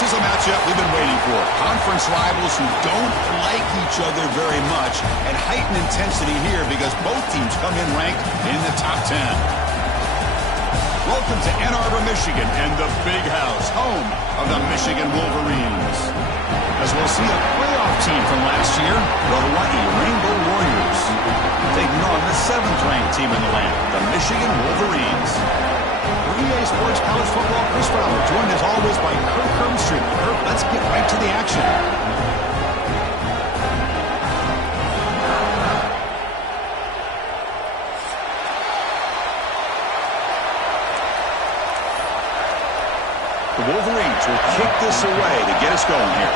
This is a matchup we've been waiting for. Conference rivals who don't like each other very much, and heightened intensity here because both teams come in ranked in the top 10. Welcome to Ann Arbor, Michigan, and the Big House, home of the Michigan Wolverines. As we'll see a playoff team from last year, the Hawaii Rainbow Warriors, taking on the 7th-ranked team in the land, the Michigan Wolverines. For EA Sports College Football, Chris Fowler, joined as always by Kirk Hermstreet. Kirk, let's get right to the action. The Wolverines will kick this away to get us going here.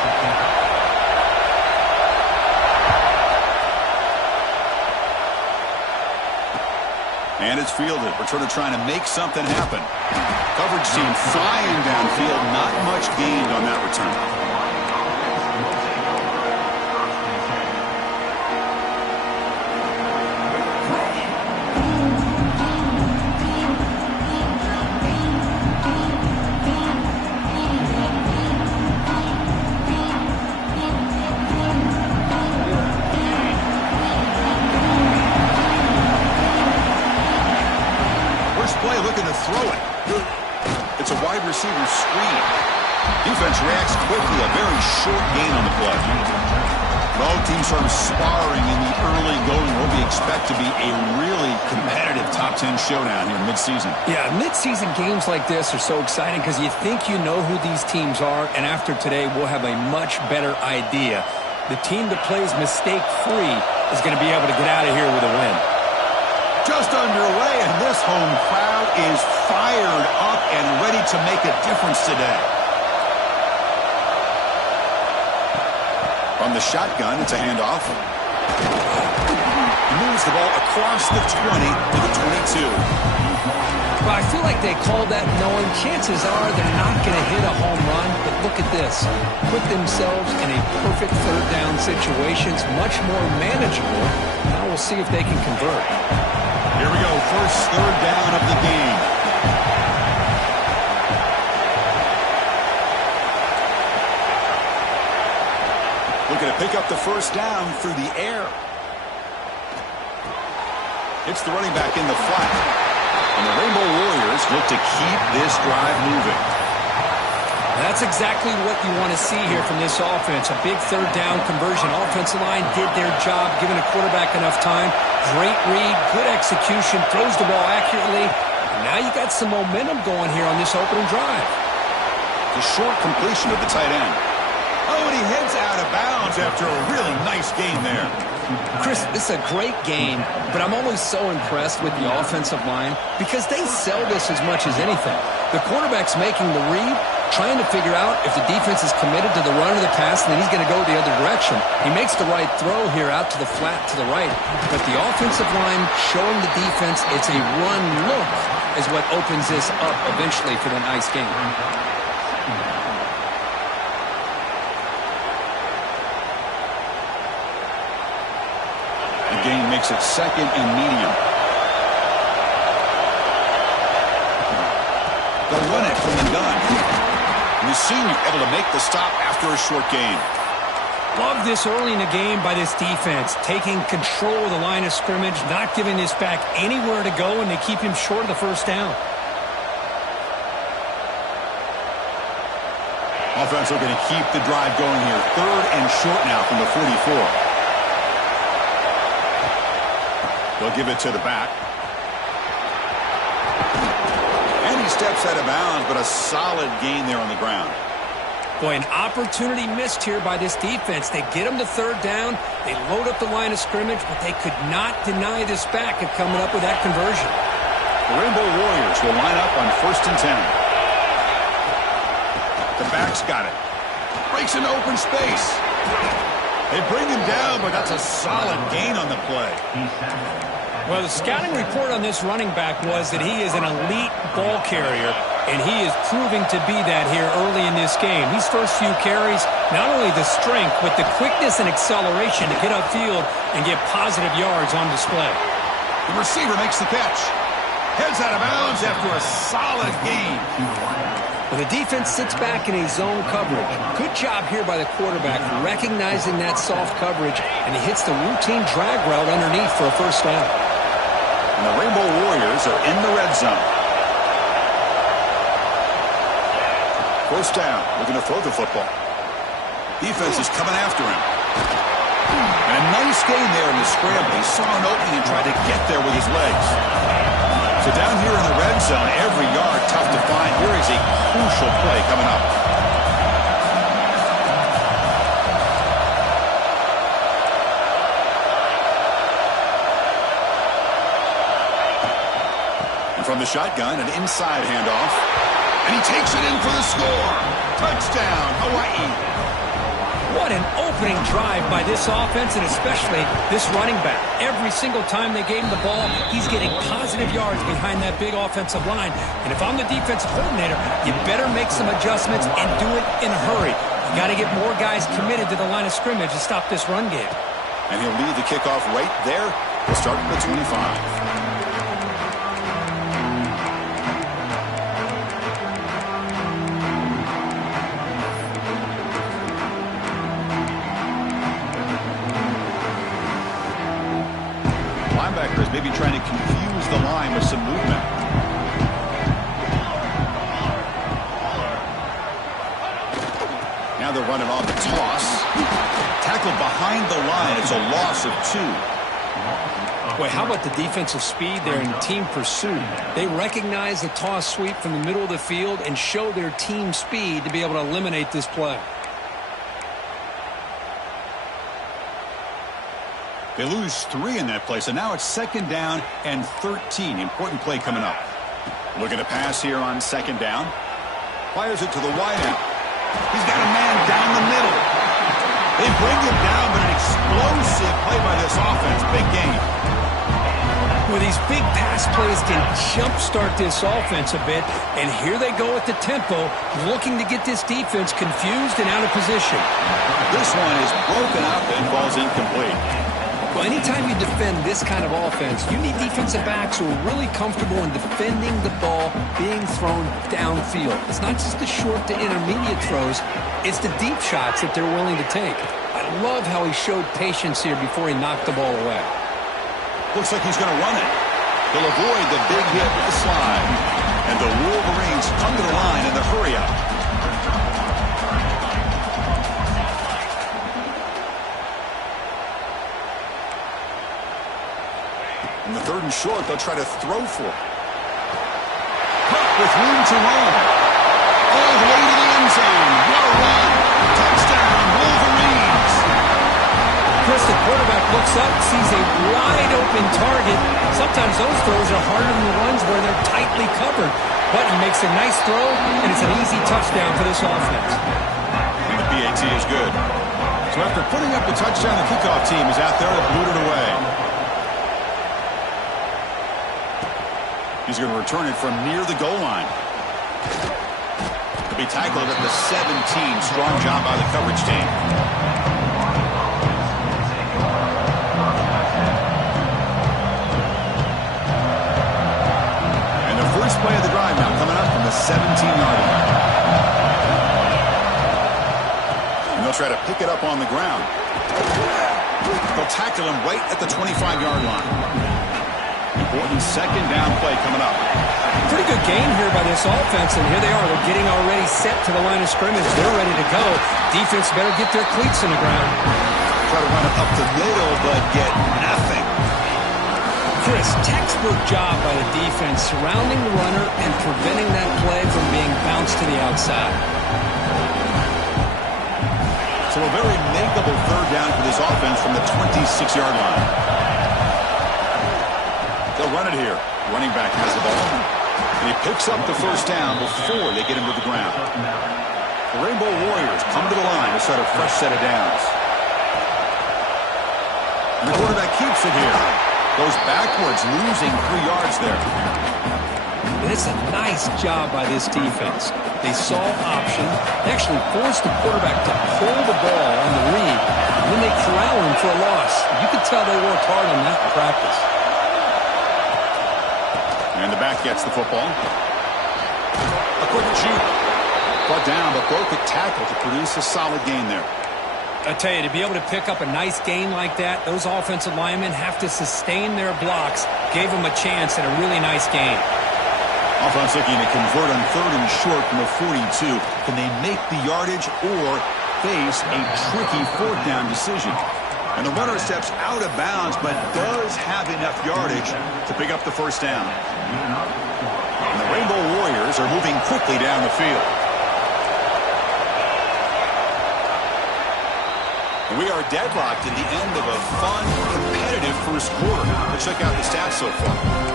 And it's fielded. Returner trying to make something happen. Coverage team flying downfield. Not much gained on that return. Looking to throw it. It's a wide receiver screen. Defense reacts quickly. A very short gain on the play. Both teams sort of sparring in the early going. What we expect to be a really competitive top 10 showdown here mid-season. Yeah, mid-season games like this are so exciting because you think you know who these teams are, and after today we'll have a much better idea. The team that plays mistake-free is going to be able to get out of here with a win. Just underway, and this home crowd is fired up and ready to make a difference today. From the shotgun, it's a handoff. He moves the ball across the 20 to the 22. Well, I feel like they called that knowing chances are they're not going to hit a home run, but look at this. Put themselves in a perfect third down situation. It's much more manageable. Now we'll see if they can convert. Here we go, first third down of the game. Looking to pick up the first down through the air. It's the running back in the flat. And the Rainbow Warriors look to keep this drive moving. That's exactly what you want to see here from this offense. A big third down conversion. Offensive line did their job, giving a quarterback enough time. Great read, good execution, throws the ball accurately. And now you got some momentum going here on this opening drive. The short completion of the tight end. Oh, and he heads out of bounds after a really nice game there. Chris, this is a great game, but I'm always so impressed with the offensive line because they sell this as much as anything. The quarterback's making the read, trying to figure out if the defense is committed to the run or the pass, and then he's going to go the other direction. He makes the right throw here out to the flat to the right. But the offensive line showing the defense it's a run look is what opens this up eventually for the nice game. The game makes it second and medium. They'll run it from the gun. And the senior able to make the stop after a short gain. Love this early in the game by this defense, taking control of the line of scrimmage, not giving this back anywhere to go, and they keep him short of the first down. Offense looking to keep the drive going here. Third and short now from the 44. They'll give it to the back. And he steps out of bounds, but a solid gain there on the ground. Boy, an opportunity missed here by this defense. They get him to third down. They load up the line of scrimmage, but they could not deny this back of coming up with that conversion. The Rainbow Warriors will line up on 1st and 10. The back's got it. Breaks into open space. They bring him down, but that's a solid gain on the play. Well, the scouting report on this running back was that he is an elite ball carrier, and he is proving to be that here early in this game. These first few carries, not only the strength, but the quickness and acceleration to get upfield and get positive yards on display. The receiver makes the catch. Heads out of bounds after a solid gain. When the defense sits back in a zone coverage, good job here by the quarterback recognizing that soft coverage, and he hits the routine drag route underneath for a first down. And the Rainbow Warriors are in the red zone. First down, looking to throw the football. Defense is coming after him. And a nice gain there in the scramble. He saw an opening and tried to get there with his legs. So down here in the red zone, every yard tough to find. Here is a crucial play coming up. And from the shotgun, an inside handoff. And he takes it in for the score. Touchdown, Hawaii. What an opening drive by this offense, and especially this running back. Every single time they gave him the ball, he's getting positive yards behind that big offensive line. And if I'm the defensive coordinator, you better make some adjustments and do it in a hurry. You got to get more guys committed to the line of scrimmage to stop this run game. And he'll lead the kickoff right there. We'll start at the 25. Linebackers maybe trying to confuse the line with some movement. Now they're running on the toss. Tackled behind the line. It's a loss of 2. Boy, how about the defensive speed there in team pursuit? They recognize the toss sweep from the middle of the field and show their team speed to be able to eliminate this play. They lose 3 in that play, so now it's second down and 13. Important play coming up. Looking to pass here on second down. Fires it to the wideout. He's got a man down the middle. They bring him down, but an explosive play by this offense. Big game. Well, these big pass plays can jumpstart this offense a bit, and here they go at the tempo, looking to get this defense confused and out of position. This one is broken up and falls incomplete. Well, anytime you defend this kind of offense, you need defensive backs who are really comfortable in defending the ball being thrown downfield. It's not just the short to intermediate throws, it's the deep shots that they're willing to take. I love how he showed patience here before he knocked the ball away. Looks like he's going to run it. He'll avoid the big hit with the slide. And the Wolverines come to the line in the hurry-up. In the third and short, they'll try to throw for it. Huck with room to run. All the way to the end zone. What a run. Touchdown, Wolverines. Chris, the quarterback looks up, sees a wide-open target. Sometimes those throws are harder than the ones where they're tightly covered. But he makes a nice throw, and it's an easy touchdown for this offense. And the PAT is good. So after putting up the touchdown, the kickoff team is out there to boot it away. He's going to return it from near the goal line. To be tackled at the 17. Strong job by the coverage team. And the first play of the drive now coming up from the 17-yard line. And they'll try to pick it up on the ground. They'll tackle him right at the 25-yard line. Important second down play coming up. Pretty good game here by this offense, and here they are. They're getting already set to the line of scrimmage. They're ready to go. Defense better get their cleats in the ground. Try to run it up the middle, but get nothing. Chris, textbook job by the defense, surrounding the runner and preventing that play from being bounced to the outside. So a very makeable third down for this offense from the 26-yard line. They'll run it here. Running back has the ball. And he picks up the first down before they get him to the ground. The Rainbow Warriors come to the line to start a fresh set of downs. And the quarterback keeps it here. Goes backwards, losing 3 yards there. And it's a nice job by this defense. They saw option. They actually forced the quarterback to pull the ball on the read. And then they corral him for a loss. You could tell they worked hard on that in practice. And the back gets the football. A quick shoot. Brought down, but broke a tackle to produce a solid gain there. I tell you, to be able to pick up a nice gain like that, those offensive linemen have to sustain their blocks. Gave them a chance at a really nice gain. Offense looking to convert on 3rd and short from the 42. Can they make the yardage or face a tricky 4th down decision? And the runner steps out of bounds, but does have enough yardage to pick up the 1st down. And the Rainbow Warriors are moving quickly down the field. And we are deadlocked in the end of a fun, competitive first quarter. Let's check out the stats so far.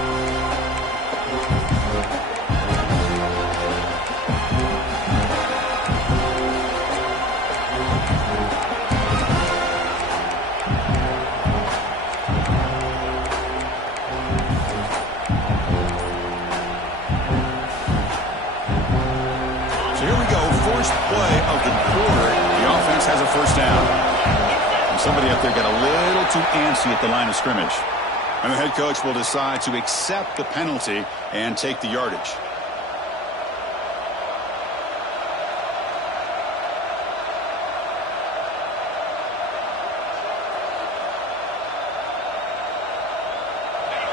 First play of the quarter, the offense has a 1st down. And somebody up there got a little too antsy at the line of scrimmage. And the head coach will decide to accept the penalty and take the yardage.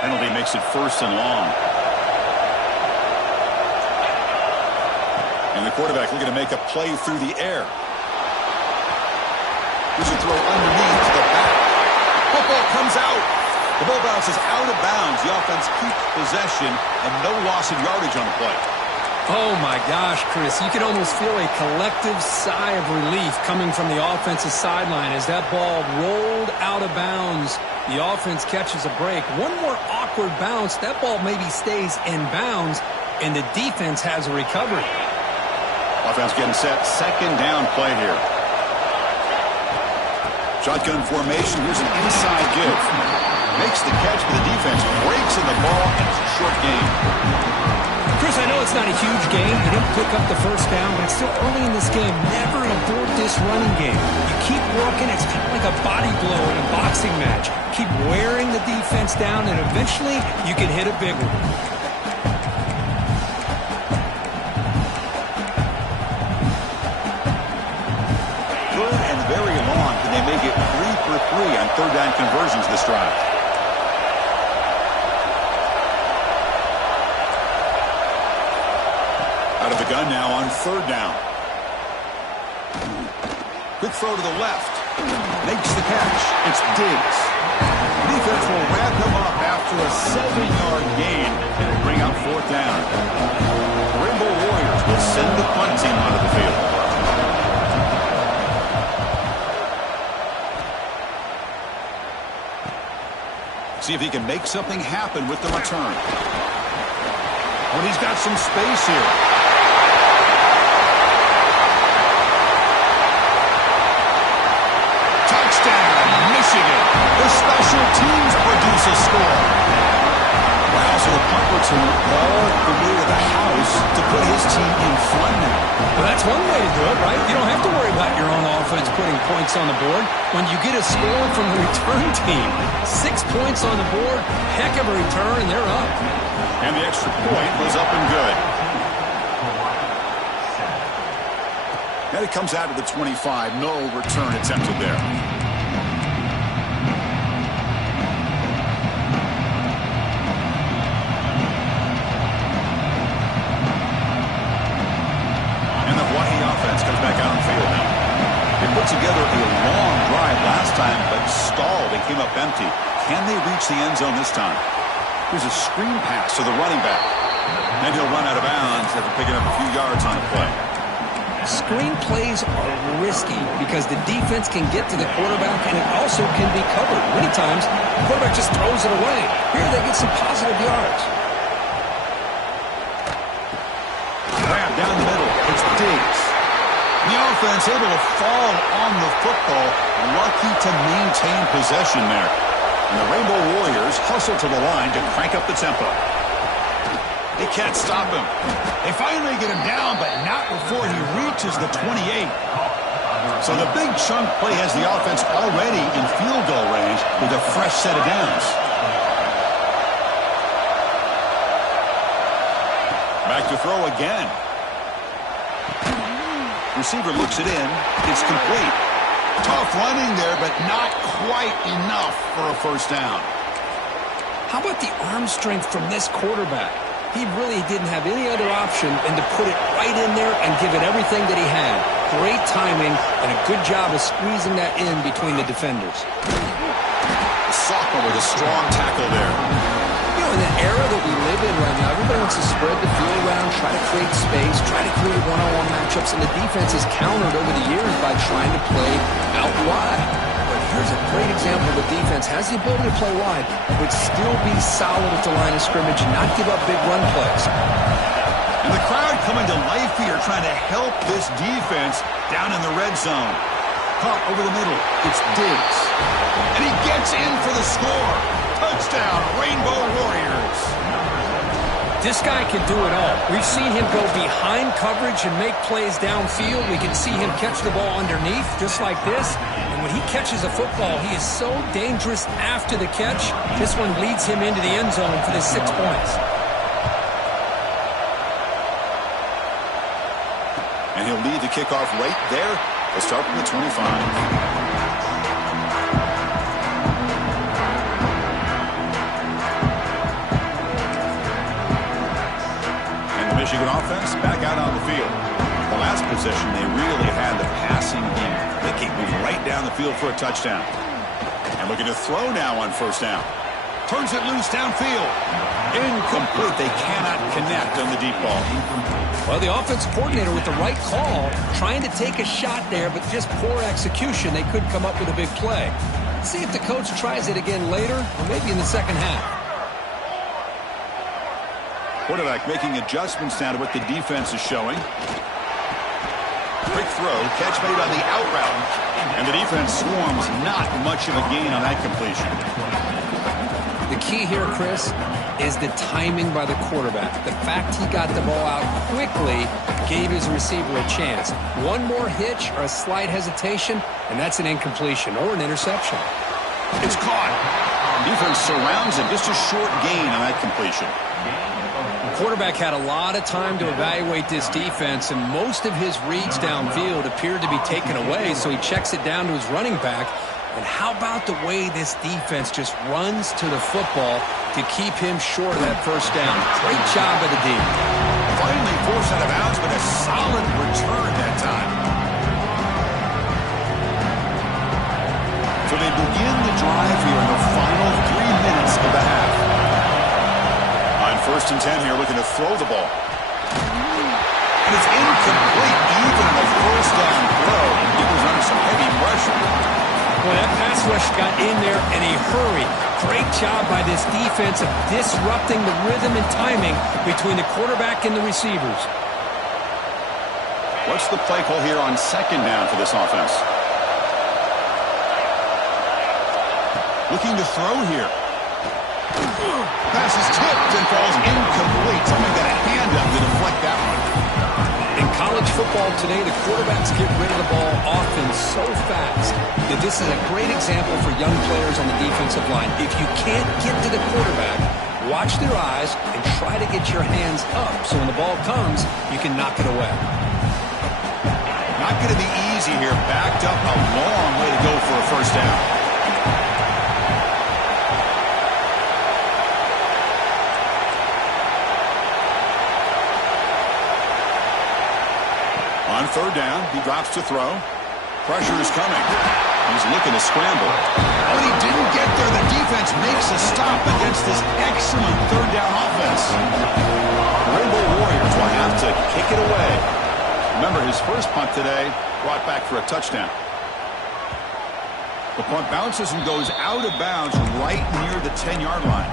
Penalty makes it 1st and long. And the quarterback looking to make a play through the air. Here's a throw underneath to the back. Football comes out. The ball bounces out of bounds. The offense keeps possession and no loss of yardage on the play. Oh, my gosh, Chris. You can almost feel a collective sigh of relief coming from the offensive sideline as that ball rolled out of bounds. The offense catches a break. One more awkward bounce. That ball maybe stays in bounds, and the defense has a recovery. Offense getting set. 2nd down play here. Shotgun formation. Here's an inside give. Makes the catch, but the defense breaks in the ball, and it's a short game. Chris, I know it's not a huge game. You didn't pick up the 1st down, but it's still early in this game. Never abort this running game. You keep working. It's kind of like a body blow in a boxing match. Keep wearing the defense down, and eventually you can hit a big one. Very long. Can they make it 3 for 3 on 3rd down conversions this drive? Out of the gun now on 3rd down. Quick throw to the left. Makes the catch. It's Diggs. The defense will wrap him up after a 7-yard gain and bring up 4th down. The Rainbow Warriors will send the punt team onto the field. See if he can make something happen with the return. Oh, he's got some space here. Touchdown, Michigan. The special teams produce a score. Wow, so the punt return all the way to the house to put his team in front now. Well, that's one way to do it, right? You don't have to worry about your own offense putting points on the board. When you get a score from the return team, 6 points on the board, heck of a return, and they're up. And the extra point was up and good. And it comes out of the 25. No return attempted there. Comes back out on the field now. They put together a long drive last time, but stalled and came up empty. Can they reach the end zone this time? Here's a screen pass to the running back. And he'll run out of bounds after picking up a few yards on the play. Screen plays are risky because the defense can get to the quarterback and it also can be covered. Many times, the quarterback just throws it away. Here they get some positive yards. Grab down the middle. It's Diggs. The offense able to fall on the football, lucky to maintain possession there. And the Rainbow Warriors hustle to the line to crank up the tempo. They can't stop him. They finally get him down, but not before he reaches the 28. So the big chunk play has the offense already in field goal range with a fresh set of downs. Back to throw again. Receiver looks it in. It's complete. Tough running there, but not quite enough for a first down. How about the arm strength from this quarterback? He really didn't have any other option than to put it right in there and give it everything that he had. Great timing and a good job of squeezing that in between the defenders. The sophomore with a strong tackle there. You know, in the era that we live in right now, everybody wants to spread the field around, try to create space, try to create one-on-one matchups, and the defense has countered over the years by trying to play out wide. But here's a great example of a defense has the ability to play wide, but still be solid at the line of scrimmage and not give up big run plays. And the crowd coming to life here, trying to help this defense down in the red zone. Caught over the middle. It's Diggs. And he gets in for the score. Touchdown, Rainbow Warriors. This guy can do it all. We've seen him go behind coverage and make plays downfield. We can see him catch the ball underneath, just like this. And when he catches a football, he is so dangerous after the catch. This one leads him into the end zone for the 6 points. And he'll lead the kickoff right there. They'll start from the 25. Michigan offense back out on the field. The last possession, they really had the passing game. They keep moving right down the field for a touchdown. And looking to throw now on first down. Turns it loose downfield. Incomplete. They cannot connect on the deep ball. Well, the offensive coordinator with the right call, trying to take a shot there, but just poor execution. They couldn't come up with a big play. See if the coach tries it again later, or maybe in the second half. Quarterback making adjustments now to what the defense is showing. Quick throw, catch made on the out route. And the defense swarms, not much of a gain on that completion. The key here, Chris, is the timing by the quarterback. The fact he got the ball out quickly gave his receiver a chance. One more hitch or a slight hesitation, and that's an incompletion or an interception. It's caught. Defense surrounds it. Just a short gain on that completion. Quarterback had a lot of time to evaluate this defense, and most of his reads downfield appeared to be taken away, so he checks it down to his running back. And how about the way this defense just runs to the football to keep him short of that first down? Great job by the D. Finally forced out of bounds, but a solid return that time. So they begin the drive here in the final 3 minutes of the half. First and 10 here, looking to throw the ball. And it's incomplete, even on the first down throw. It was under some heavy pressure. Well, that pass rush got in there in a hurry. Great job by this defense of disrupting the rhythm and timing between the quarterback and the receivers. What's the play call here on second down for this offense? Looking to throw here. Pass is tipped and falls incomplete. Somebody got a hand up to deflect that one. In college football today, the quarterbacks get rid of the ball often so fast that this is a great example for young players on the defensive line. If you can't get to the quarterback, watch their eyes and try to get your hands up so when the ball comes, you can knock it away. Not going to be easy here. Backed up a long way to go for a first down. On third down, he drops to throw. Pressure is coming. He's looking to scramble. When he didn't get there, the defense makes a stop against this excellent third down offense. The Rainbow Warriors will have to kick it away. Remember, his first punt today brought back for a touchdown. The punt bounces and goes out of bounds right near the 10-yard line.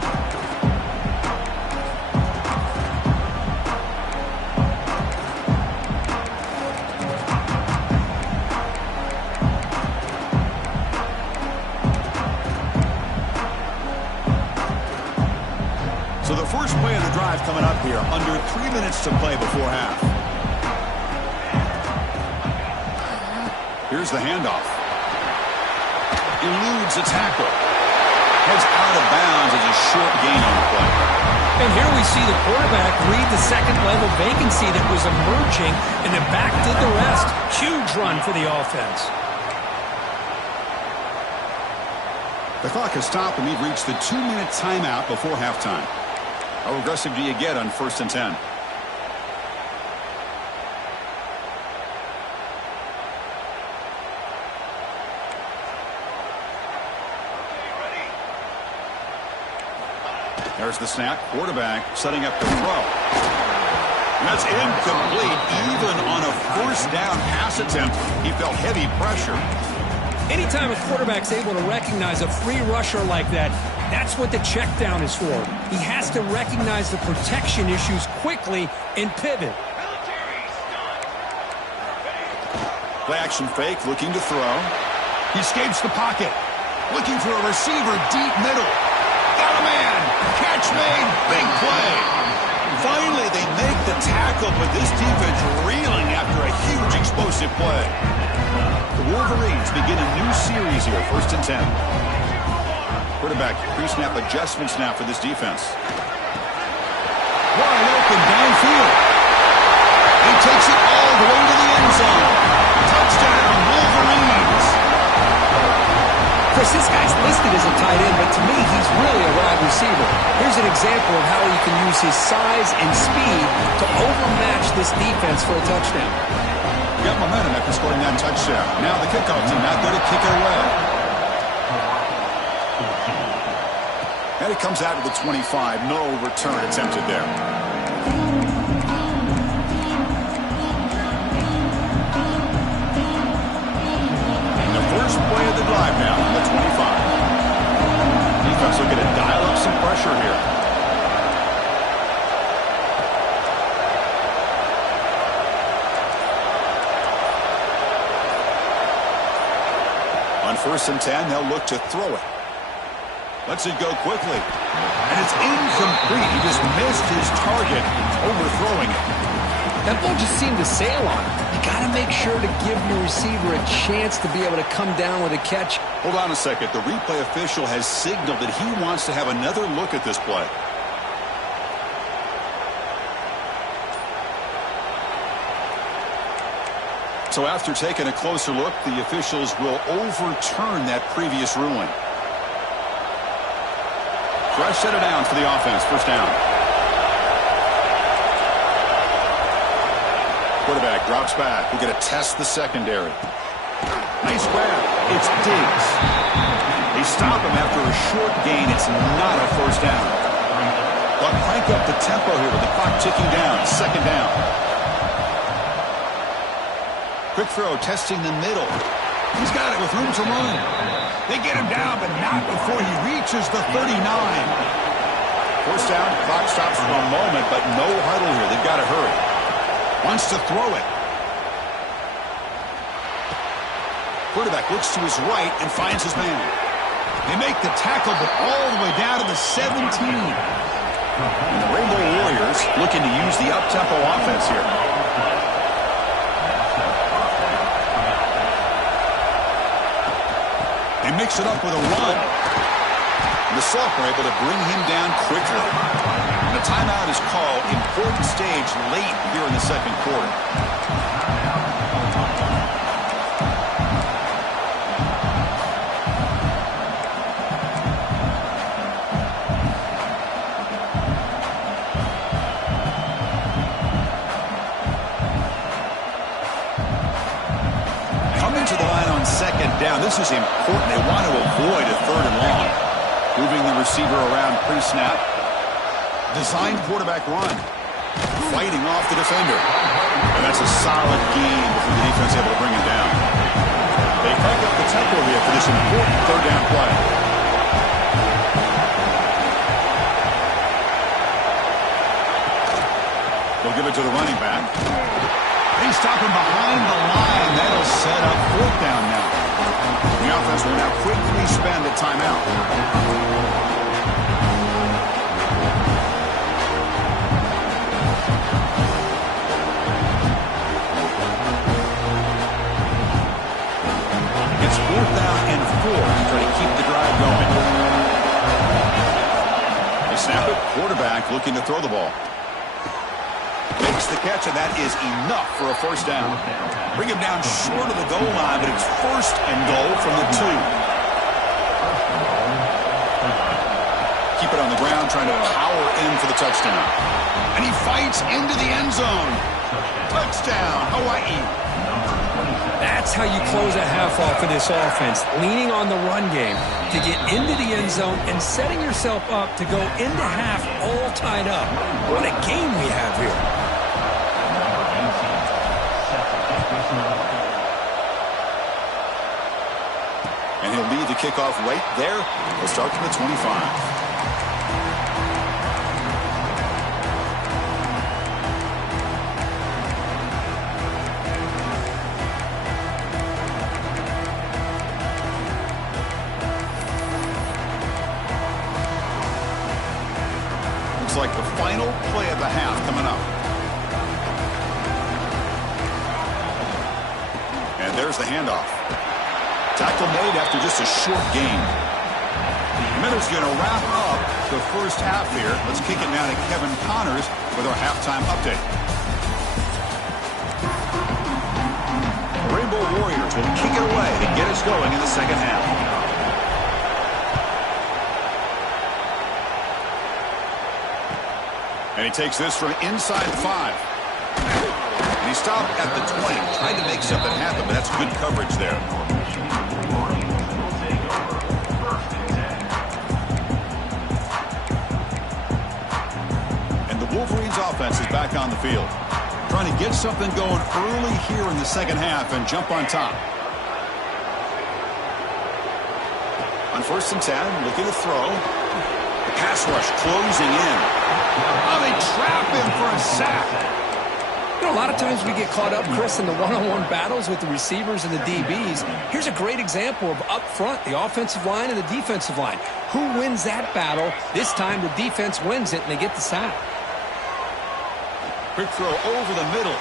So the first play of the drive coming up here, under 3 minutes to play before half. Here's the handoff. Eludes a tackle. Heads out of bounds as a short gain on the play. And here we see the quarterback read the second-level vacancy that was emerging, and the back did the rest. Huge run for the offense. The clock has stopped, and we've reached the 2-minute timeout before halftime. How aggressive do you get on 1st and 10? There's the snap. Quarterback setting up the throw. And that's incomplete. Even on a 1st down pass attempt, he felt heavy pressure. Anytime a quarterback's able to recognize a free rusher like that, that's what the check down is for. He has to recognize the protection issues quickly and pivot. Play action fake, looking to throw. He escapes the pocket. Looking for a receiver deep middle. Got a man. Catch made. Big play. Finally, they make the tackle, but this defense reeling after a huge explosive play. The Wolverines begin a new series here, 1st and 10. Quarterback pre-snap adjustments now for this defense. Wide open downfield. He takes it all the way to the end zone. Touchdown, Wolverines. Chris, this guy's listed as a tight end, but to me, he's really a wide receiver. Here's an example of how he can use his size and speed to overmatch this defense for a touchdown. Got momentum after scoring that touchdown. Now the kickoff team out there to kick it away. And it comes out to the 25. No return attempted there. First play of the drive now on the 25. Defense looking to dial up some pressure here. On 1st and 10, they'll look to throw it. Lets it go quickly. And it's incomplete. He just missed his target, overthrowing it. That ball just seemed to sail on him. You got to make sure to give your receiver a chance to be able to come down with a catch. Hold on a second. The replay official has signaled that he wants to have another look at this play. So after taking a closer look, the officials will overturn that previous ruling. Fresh set of downs for the offense. 1st down. Quarterback drops back. We're going to test the secondary. Nice grab. It's Diggs. They stop him after a short gain. It's not a 1st down. They'll crank up the tempo here with the clock ticking down. 2nd down. Quick throw, testing the middle. He's got it with room to run. They get him down, but not before he reaches the 39. 1st down. Clock stops for a moment, but no huddle here. They've got to hurry. Wants to throw it. Quarterback looks to his right and finds his man. They make the tackle, but all the way down to the 17. And the Rainbow Warriors looking to use the up-tempo offense here. They mix it up with a run. And the Soft were able to bring him down quickly. And the timeout is called. Important stage late here in the 2nd quarter. Coming to the line on 2nd down. This is important. They want to avoid a 3rd and long. Moving the receiver around pre-snap. Designed quarterback run. Fighting off the defender. And that's a solid game before the defense able to bring him down. They crank up the tempo here for this important 3rd down play. They'll give it to the running back. They stop him behind the line. That'll set up 4th down now. The offense will now quickly spend a timeout. It's 4th down and 4 to try to keep the drive going. They snap it. Quarterback looking to throw the ball. Makes the catch, and that is enough for a first down. Bring him down short of the goal line, but it's first and goal from the 2. Keep it on the ground, trying to power in for the touchdown. And he fights into the end zone. Touchdown, Hawaii. That's how you close a half off of this offense, leaning on the run game to get into the end zone and setting yourself up to go into half all tied up. What a game we have here. And he'll lead the kickoff right there. He'll start from the 25. Like the final play of the half coming up. And there's the handoff. Tackle made after just a short gain. Miller's going to wrap up the first half here. Let's kick it now to Kevin Connors with our halftime update. Rainbow Warriors will kick it away to get us going in the second half. And he takes this from inside 5. And he stopped at the 20, trying to make something happen, but that's good coverage there. And the Wolverines offense is back on the field, trying to get something going early here in the second half and jump on top. On 1st and 10, looking to throw. The pass rush closing in. Oh, they trap him for a sack. You know, a lot of times we get caught up, Chris, in the one-on-one battles with the receivers and the DBs. Here's a great example of up front, the offensive line and the defensive line. Who wins that battle? This time the defense wins it, and they get the sack. Quick throw over the middle.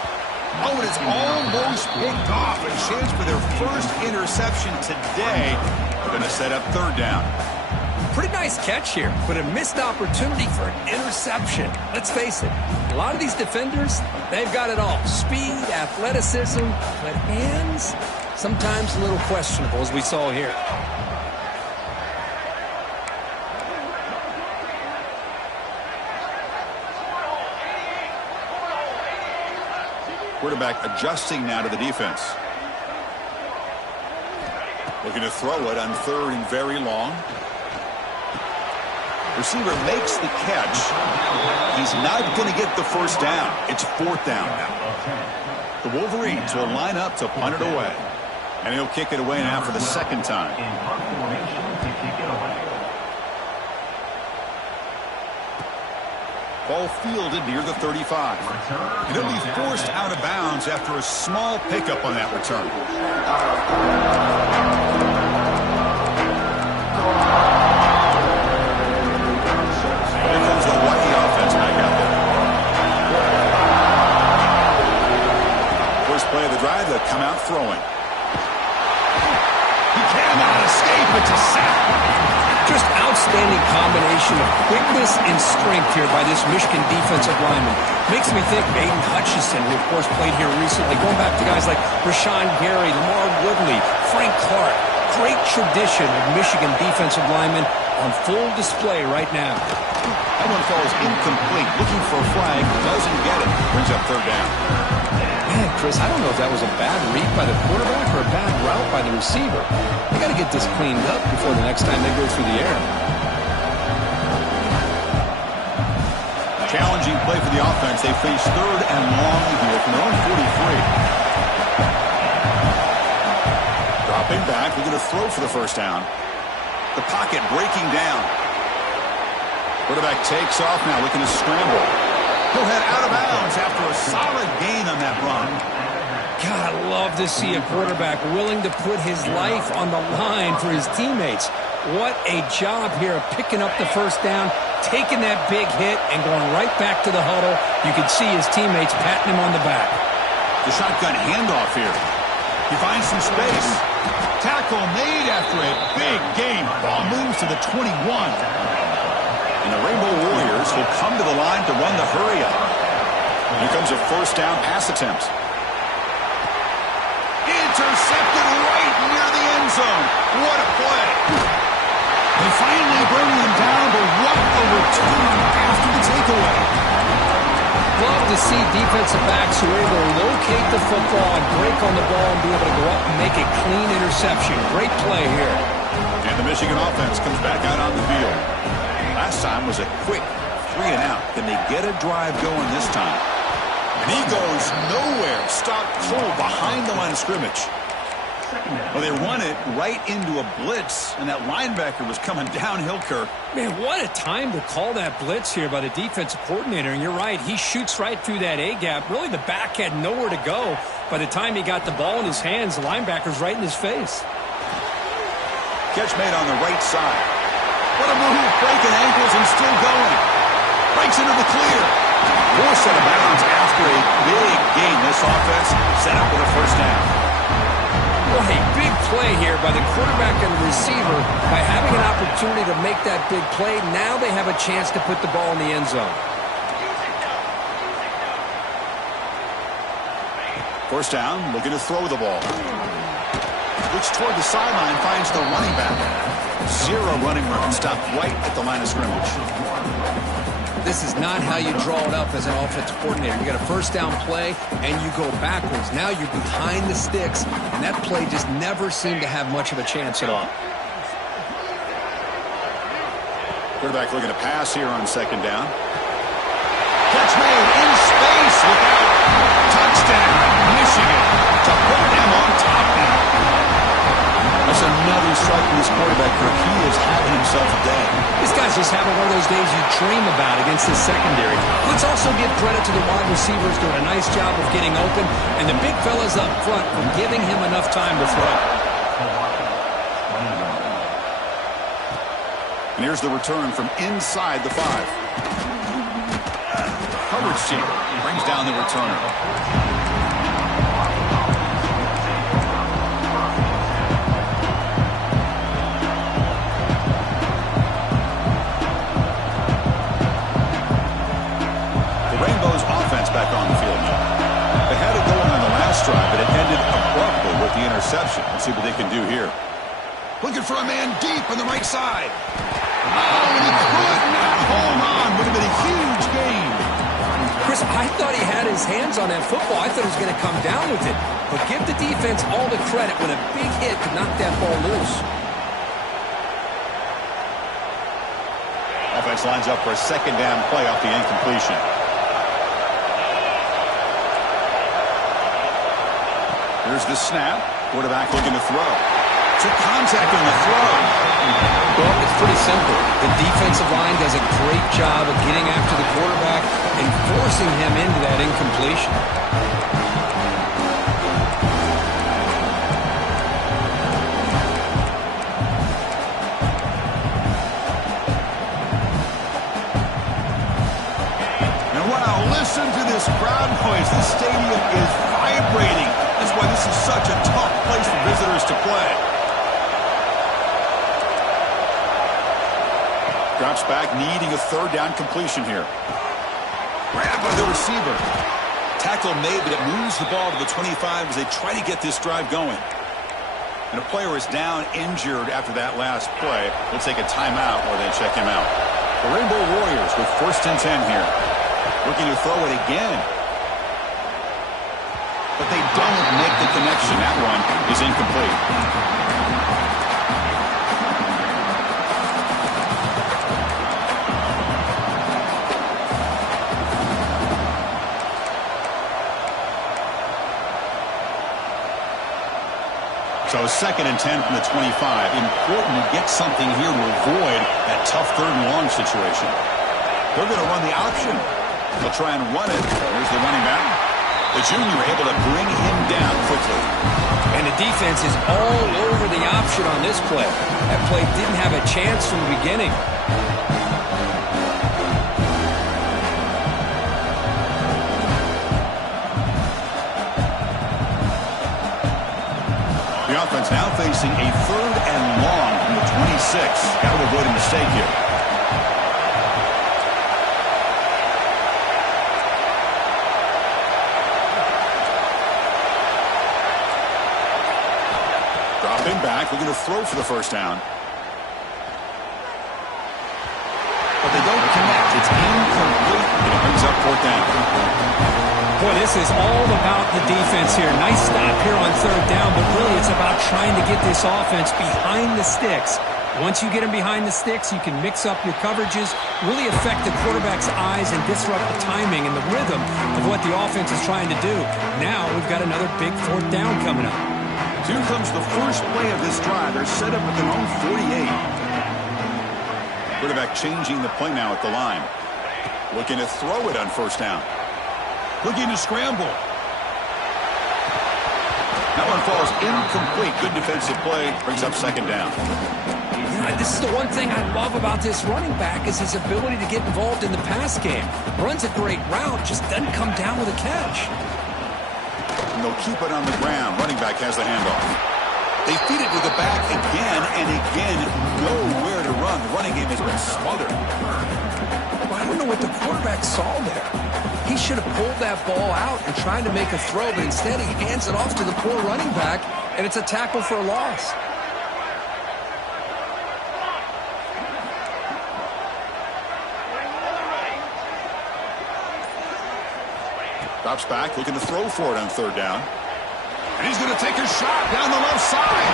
Oh, and it's almost picked off. A chance for their first interception today. Going to set up 3rd down. Pretty nice catch here, but a missed opportunity for an interception. Let's face it, a lot of these defenders, they've got it all. Speed, athleticism, but hands, sometimes a little questionable, as we saw here. Quarterback adjusting now to the defense. Looking to throw it on 3rd and very long. Receiver makes the catch. He's not going to get the first down. It's 4th down now. The Wolverines will line up to punt it away. And he'll kick it away now for the 2nd time. Ball fielded near the 35. And he'll be forced out of bounds after a small pickup on that return. Play of the drive, they'll come out throwing. He cannot escape. It's a sack. Just outstanding combination of quickness and strength here by this Michigan defensive lineman. Makes me think Aiden Hutchinson, who of course played here recently, going back to guys like Rashawn Gary, Lamar Woodley, Frank Clark. Great tradition of Michigan defensive linemen on full display right now. That one falls incomplete. Looking for a flag. Doesn't get it. Brings up 3rd down. Man, Chris, I don't know if that was a bad read by the quarterback or a bad route by the receiver. They got to get this cleaned up before the next time they go through the air. Challenging play for the offense. They face 3rd and long here from their own 43. Dropping back. They're going to throw for the first down. The pocket breaking down. Quarterback takes off now, looking to scramble. He'll head out of bounds after a solid gain on that run. God, I love to see a quarterback willing to put his life on the line for his teammates. What a job here of picking up the first down, taking that big hit, and going right back to the huddle. You can see his teammates patting him on the back. The shotgun handoff here. He finds some space. Tackle made after a big gain. Ball moves to the 21. And the Rainbow Warriors will come to the line to run the hurry up. Here comes a first down pass attempt. Intercepted right near the end zone. What a play. They finally bring them down, but what a return after the takeaway. Love to see defensive backs who are able to locate the football and break on the ball and be able to go up and make a clean interception. Great play here. And the Michigan offense comes back out on the field. Last time was a quick 3 and out. Can they get a drive going this time? And he goes nowhere. Stopped cold behind the line of scrimmage. Well, they run it right into a blitz, and that linebacker was coming downhill, Kirk. Man, what a time to call that blitz here by the defensive coordinator. And you're right, he shoots right through that A-gap. Really, the back had nowhere to go. By the time he got the ball in his hands, the linebacker's right in his face. Catch made on the right side. What a move, breaking ankles and still going. Breaks into the clear. Forced out of bounds after a big gain. This offense set up with a first down. What a big play here by the quarterback and the receiver. By having an opportunity to make that big play, now they have a chance to put the ball in the end zone. First down, looking to throw the ball. Looks toward the sideline, finds the running back. 0 running room, stopped right at the line of scrimmage. This is not how you draw it up as an offensive coordinator. You got a first down play, and you go backwards. Now you're behind the sticks, and that play just never seemed to have much of a chance at all. Quarterback looking to pass here on second down. Catch made in space without touchdown. Michigan to put them on top now. That's another strike from this quarterback, Kirk. He is having himself a day. This guy's just having one of those days you dream about against the secondary. Let's also give credit to the wide receivers doing a nice job of getting open, and the big fellas up front for giving him enough time to throw. And here's the return from inside the 5. Coverage team brings down the returner. Back on the field now. They had it going on the last drive, but it ended abruptly with the interception. Let's see what they can do here. Looking for a man deep on the right side. Oh, and he could not hold on. Would have been a huge gain. Chris, I thought he had his hands on that football. I thought he was going to come down with it. But give the defense all the credit when a big hit could knock that ball loose. Offense lines up for a second down play off the incompletion. Here's the snap. Quarterback looking to throw. Took contact on the throw. Well, it's pretty simple. The defensive line does a great job of getting after the quarterback and forcing him into that incompletion. And wow, listen to this crowd noise. This stadium is vibrating. That's why this is such a tough place for visitors to play. Drops back, needing a third down completion here. Grabbed by the receiver. Tackle made, but it moves the ball to the 25 as they try to get this drive going. And a player is down injured after that last play. They'll take a timeout while they check him out. The Rainbow Warriors with 1st and 10 here. Looking to throw it again. But they don't make the connection. That one is incomplete. So 2nd and 10 from the 25. Important to get something here to avoid that tough 3rd and long situation. They're going to run the option. They'll try and run it. Here's the running back. The junior able to bring him down quickly. And the defense is all over the option on this play. That play didn't have a chance from the beginning. The offense now facing a 3rd and long from the 26. Got to avoid a mistake here. looking to throw for the first down. But they don't connect. It's incomplete, and it brings up fourth down. Boy, this is all about the defense here. Nice stop here on third down, but really it's about trying to get this offense behind the sticks. Once you get them behind the sticks, you can mix up your coverages, really affect the quarterback's eyes and disrupt the timing and the rhythm of what the offense is trying to do. Now we've got another big fourth down coming up. Here comes the first play of this drive. They're set up at their own 48. Quarterback changing the play now at the line. Looking to throw it on first down. Looking to scramble. That one falls incomplete. Good defensive play. Brings up second down. This is the one thing I love about this running back is his ability to get involved in the pass game. Runs a great route, just doesn't come down with a catch. And they'll keep it on the ground. Running back has the handoff. They feed it with the back again and again. Nowhere to run. The running game has been smothered. Well, I don't know what the quarterback saw there. He should have pulled that ball out and tried to make a throw, but instead he hands it off to the poor running back, and it's a tackle for a loss. Drops back, looking to throw for it on third down. And he's going to take a shot down the left side.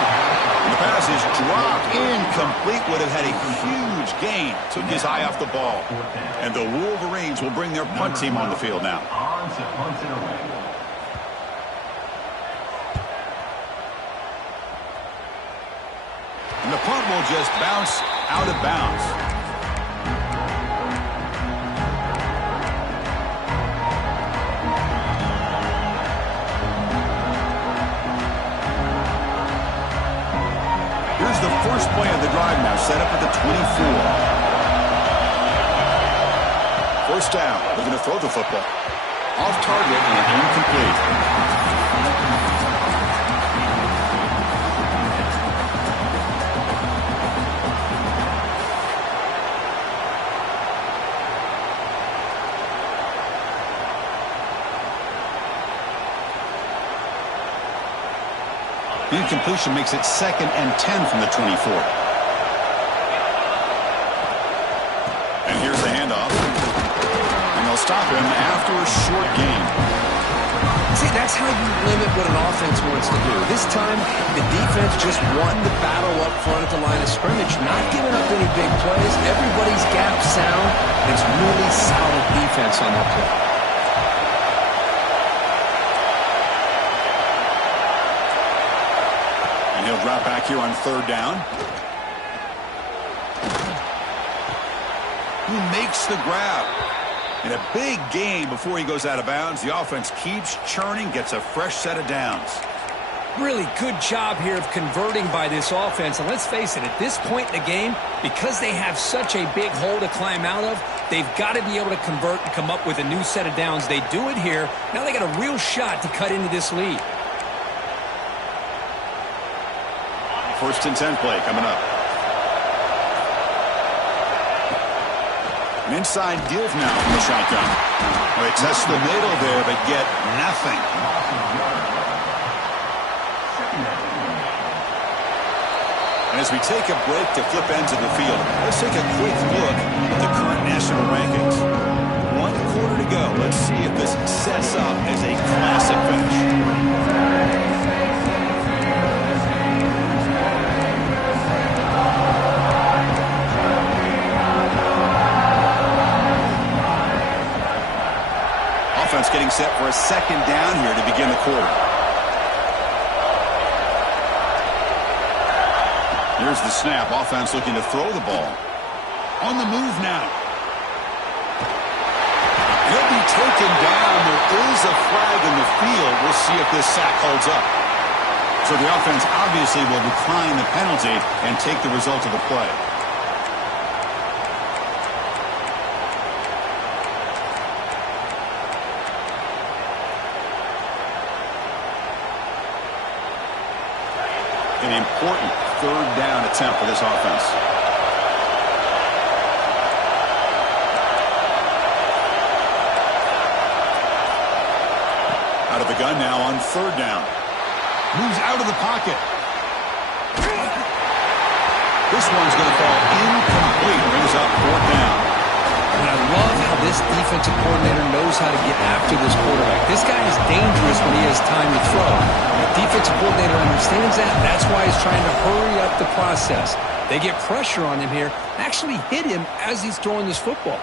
And the pass is dropped incomplete. Would have had a huge gain. Took his eye off the ball. And the Wolverines will bring their punt team on the field now. And the punt will just bounce out of bounds. Here's the first play of the drive now, set up at the 24. First down, looking to throw the football. Off target and incomplete. The incompletion makes it 2nd and 10 from the 24. And here's the handoff. And they'll stop him after a short gain. See, that's how you limit what an offense wants to do. This time, the defense just won the battle up front at the line of scrimmage, not giving up any big plays. Everybody's gap sound. It's really solid defense on that play. He'll drop back here on third down. Who makes the grab? In a big game before he goes out of bounds. The offense keeps churning, gets a fresh set of downs. Really good job here of converting by this offense. And let's face it, at this point in the game, because they have such a big hole to climb out of, they've got to be able to convert and come up with a new set of downs. They do it here. Now they got a real shot to cut into this lead. First and 10 play coming up. An inside give now from the shotgun. Well, they test the middle there, but get nothing. And as we take a break to flip ends of the field, let's take a quick look at the current national rankings. 1 quarter to go. Let's see if this sets up as a classic finish. Offense getting set for a second down here to begin the quarter. Here's the snap. Offense looking to throw the ball. On the move now. He'll be taken down. There is a flag in the field. We'll see if this sack holds up. So the offense obviously will decline the penalty and take the result of the play. An important third down attempt for this offense. Out of the gun now on third down. Moves out of the pocket. This one's going to fall incomplete. Brings up fourth down. And I love how this defensive coordinator knows how to get after this quarterback. This guy is dangerous when he has time to throw. The defensive coordinator understands that. That's why he's trying to hurry up the process. They get pressure on him here, actually hit him as he's throwing this football.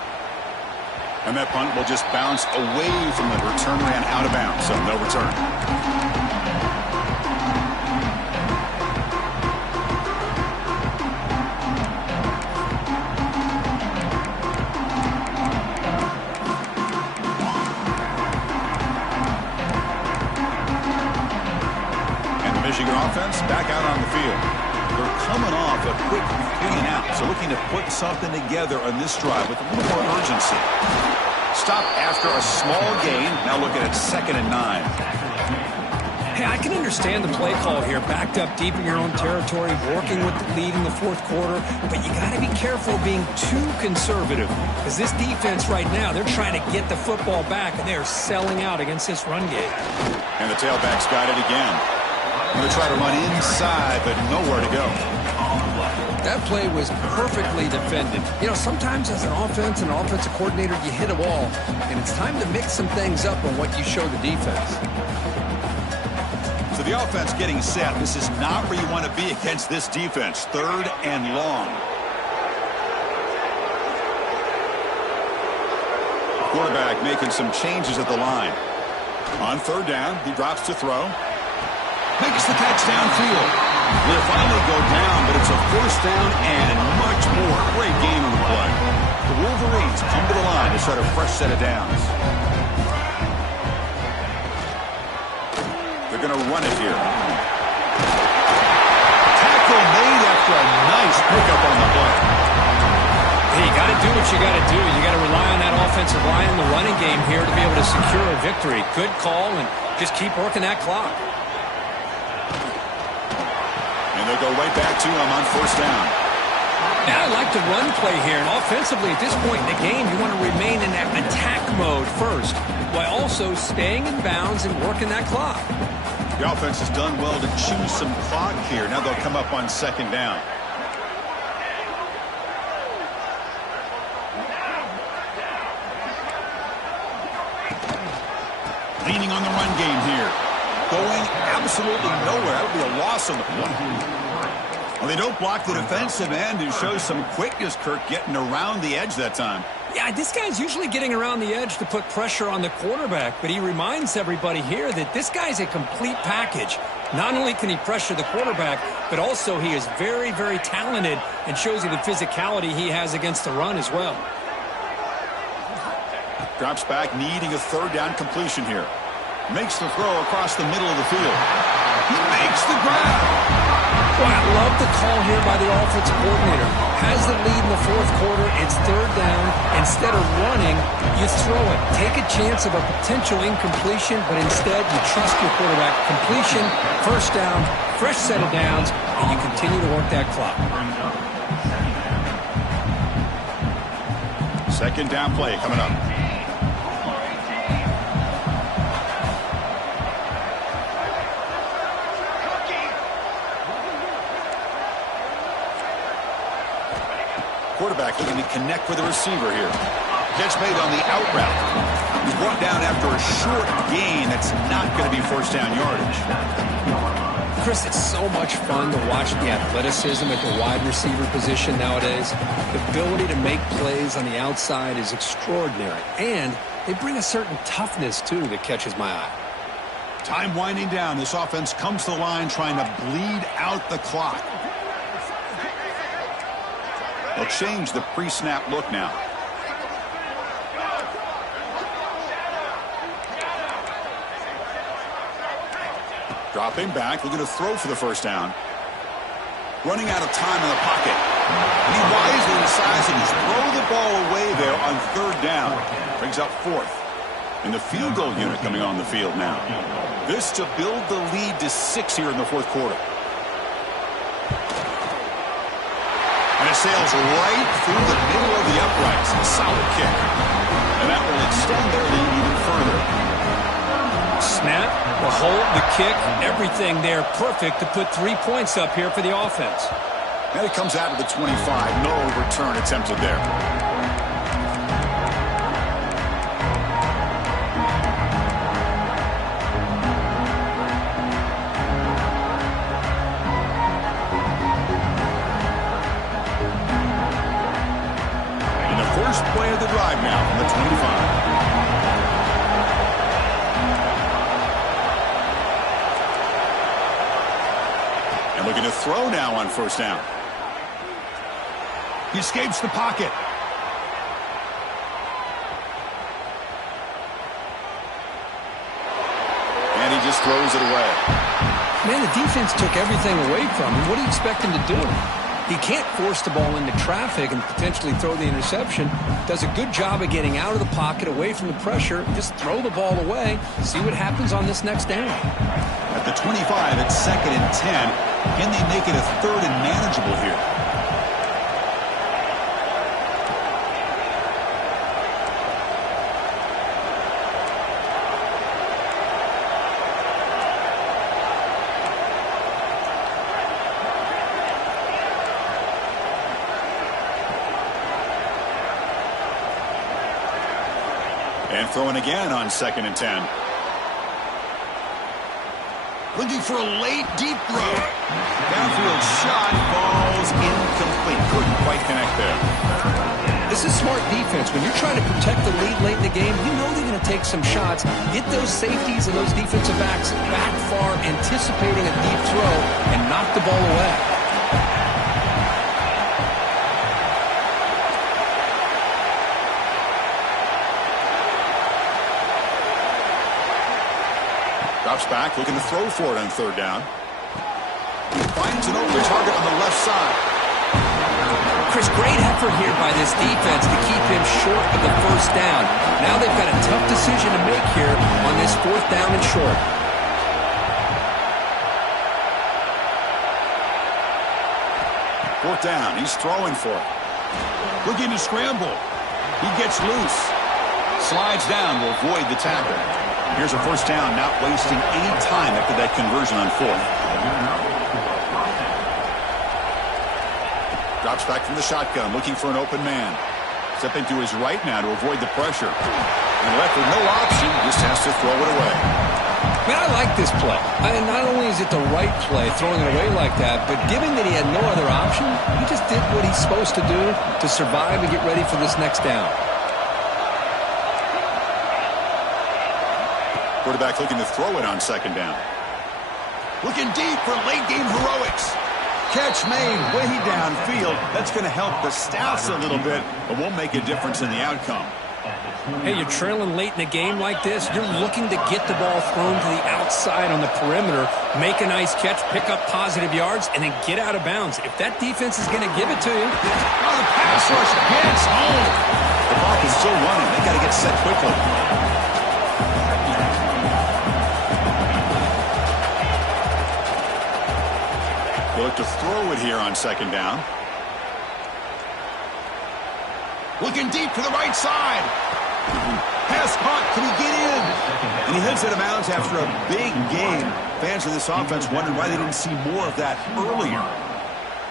And that punt will just bounce away from the returner and out of bounds, so no return. And the Michigan offense back out on the field. They're coming off a quick 3-and-out, so looking to put something together on this drive with a little more urgency. Stop after a small gain. Now looking at 2nd and 9. Hey, I can understand the play call here. Backed up deep in your own territory, working with the lead in the fourth quarter. But you got to be careful being too conservative. Because this defense right now, they're trying to get the football back, and they're selling out against this run game. And the tailback's got it again. Going to try to run inside, but nowhere to go. That play was perfectly defended. You know, sometimes as an offensive coordinator, you hit a wall, and it's time to mix some things up on what you show the defense. So the offense getting set. This is not where you want to be against this defense. 3rd and long. Quarterback making some changes at the line. On 3rd down, he drops to throw. Makes the catch downfield. Will finally go down, but it's a 1st down and much more. Great game in the play. The Wolverines come to the line to start a fresh set of downs. They're going to run it here. Tackle made after a nice pickup on the play. Hey, you got to do what you got to do. You got to rely on that offensive line, the running game here to be able to secure a victory. Good call, and just keep working that clock. And they'll go right back to him on 1st down. Now I like the run play here. And offensively, at this point in the game, you want to remain in that attack mode first, while also staying in bounds and working that clock. The offense has done well to chew some clock here. Now they'll come up on 2nd down. Leaning on the run game here. Going absolutely nowhere. That would be a loss on the play. Well, they don't block the defensive end and show some quickness, Kirk, getting around the edge that time. Yeah, this guy's usually getting around the edge to put pressure on the quarterback, but he reminds everybody here that this guy's a complete package. Not only can he pressure the quarterback, but also he is very, very talented and shows you the physicality he has against the run as well. Drops back, needing a 3rd down completion here. Makes the throw across the middle of the field. He makes the grab. Well, I love the call here by the offensive coordinator. Has the lead in the fourth quarter. It's 3rd down. Instead of running, you throw it. Take a chance of a potential incompletion, but instead you trust your quarterback. Completion, 1st down, fresh set of downs, and you continue to work that clock. 2nd down play coming up. Quarterback looking to connect with the receiver here. Catch made on the out route. He's brought down after a short gain. That's not going to be 1st down yardage. Chris, it's so much fun to watch the athleticism at the wide receiver position nowadays. The ability to make plays on the outside is extraordinary. And they bring a certain toughness, too, that catches my eye. Time winding down. This offense comes to the line trying to bleed out the clock. They'll change the pre-snap look now. Dropping back, looking to throw for the 1st down. Running out of time in the pocket. And he wisely decides to just throw the ball away there on 3rd down. Brings up 4th. And the field goal unit coming on the field now. This to build the lead to 6 here in the 4th quarter. And it sails right through the middle of the uprights. A solid kick. And that will extend their lead even further. Snap, the hold, the kick, everything there perfect to put 3 points up here for the offense. And it comes out of the 25. No return attempted there. And the first play of the drive now from the 25. Looking to throw now on first down. He escapes the pocket. And he just throws it away. Man, the defense took everything away from him. What do you expect him to do? He can't force the ball into traffic and potentially throw the interception. Does a good job of getting out of the pocket, away from the pressure. Just throw the ball away. See what happens on this next down. At the 25, it's 2nd and 10. Can they make it a 3rd and manageable here? And throwing again on 2nd and 10. Looking for a late, deep throw. Downfield shot falls incomplete. Couldn't quite connect there. This is smart defense. When you're trying to protect the lead late in the game, you know they're going to take some shots. Get those safeties and those defensive backs back far, anticipating a deep throw, and knock the ball away. Drops back, looking to throw for it on 3rd down. He finds an open target on the left side. Chris, great effort here by this defense to keep him short of the first down. Now they've got a tough decision to make here on this 4th down and short. 4th down, he's throwing for it. Looking to scramble. He gets loose. Slides down to avoid the tackle. Here's a first down, not wasting any time after that conversion on 4th. Drops back from the shotgun, looking for an open man. Stepping to his right now to avoid the pressure. And left with no option, just has to throw it away. Man, I like this play. Not only is it the right play, throwing it away like that, but given that he had no other option, he just did what he's supposed to do to survive and get ready for this next down. Quarterback looking to throw it on 2nd down. Looking deep for late game heroics. Catch made way downfield. That's going to help the Stouts a little bit, but won't make a difference in the outcome. Hey, you're trailing late in the game like this. You're looking to get the ball thrown to the outside on the perimeter, make a nice catch, pick up positive yards, and then get out of bounds. If that defense is going to give it to you. Oh, the pass rush gets home. The clock is still running. They got to get set quickly. They look to throw it here on 2nd down. Looking deep to the right side. Pass caught. Can he get in? And he heads out of bounds after a big game. Fans of this offense wondering why they didn't see more of that earlier.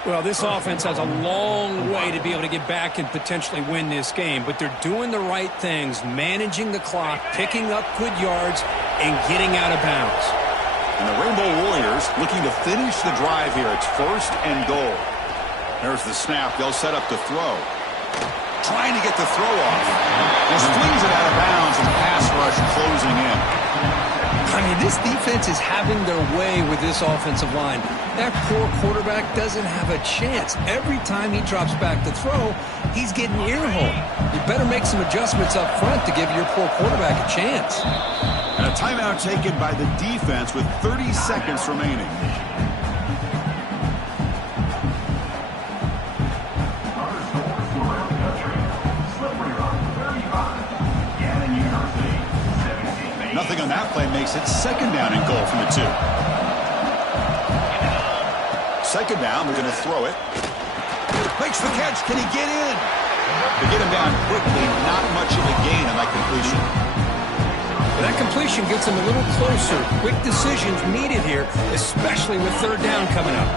Well, this offense has a long way to be able to get back and potentially win this game, but they're doing the right things, managing the clock, picking up good yards, and getting out of bounds. And the Rainbow Warriors looking to finish the drive here. It's 1st and goal. There's the snap. They'll set up to throw. Trying to get the throw off. Just flings it out of bounds and pass rush closing in. I mean, this defense is having their way with this offensive line. That poor quarterback doesn't have a chance. Every time he drops back to throw, he's getting earhole. You better make some adjustments up front to give your poor quarterback a chance. And a timeout taken by the defense with 30 seconds remaining. Nothing on that play makes it 2nd down and goal from the 2. 2nd down, they're going to throw it. Makes the catch. Can he get in? To get him down quickly, not much of a gain on that completion. But that completion gets him a little closer. Quick decisions needed here, especially with 3rd down coming up.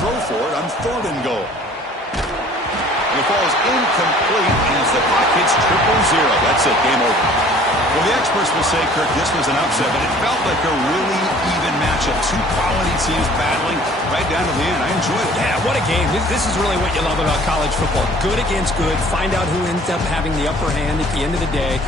throw for it on 3rd and goal. And the ball is incomplete as the clock hits 0-0. That's it, game over. Well, the experts will say, Kirk, this was an upset, but it felt like a really even matchup. Two quality teams battling right down to the end. I enjoyed it. Yeah, what a game. This is really what you love about college football. Good against good. Find out who ends up having the upper hand at the end of the day.